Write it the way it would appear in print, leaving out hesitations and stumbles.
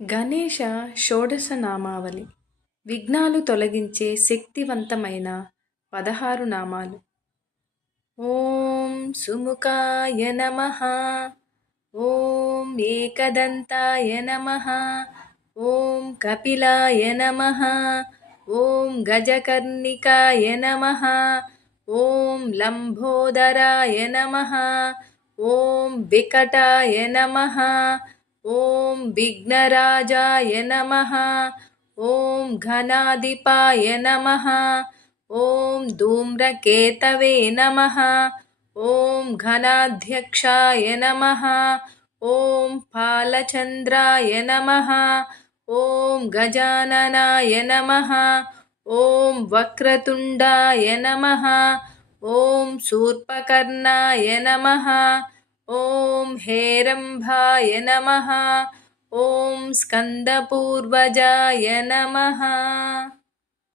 గణేష షోడశనామావళి. విఘ్నాలు తొలగించే శక్తివంతమైన 16 నామాలు. ఓం సుముఖాయ నమః. ఓం ఏకదంతాయ నమః. ఓం కపిలాయ నమః. ఓం గజకర్ణికాయ నమః. ఓం లంబోదరాయ నమః. ఓం వికటాయ నమః. ఓం విఘ్నరాజాయ నమః. ఓం ఘనాధిపాయ నమః. ఓం ధూమ్రకేతవే నమః. ఓం ఘనాధ్యక్షాయ నమః. ఓం ఫాలచంద్రాయ నమః. ఓం గజాననాయ నమః. ఓం వక్రతుండాయ నమః. ఓం శూర్పకర్ణాయ నమః. ఓం హేరంభాయ నమః. ఓం స్కందపూర్వజాయ నమః.